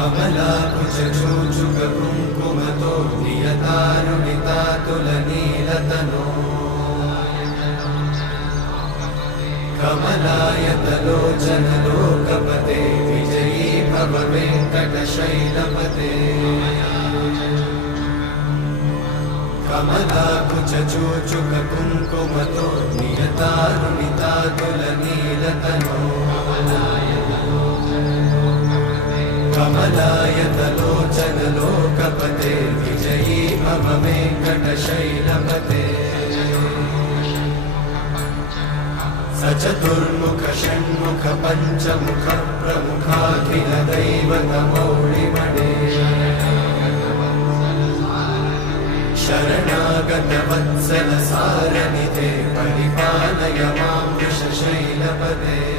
कमलाकुचूचुककुङ्कुमतो नियतारुणितातुलनीलतनो कमलायतलोचनलोकपते विजयी भव वेङ्कटशैलपते कमलाकुचूचुककुङ्कुमतो नियतारुणितातुलनीलतनो कमलायतलोचनलोकपते विजयी भव वेङ्कटशैलपते सचतुर्मुख षण्मुख पञ्चमुख प्रमुखाखिल दैवतमौळिमणे शरणागत वत्सल सारनिधे परिपालय मां वृषशैलपते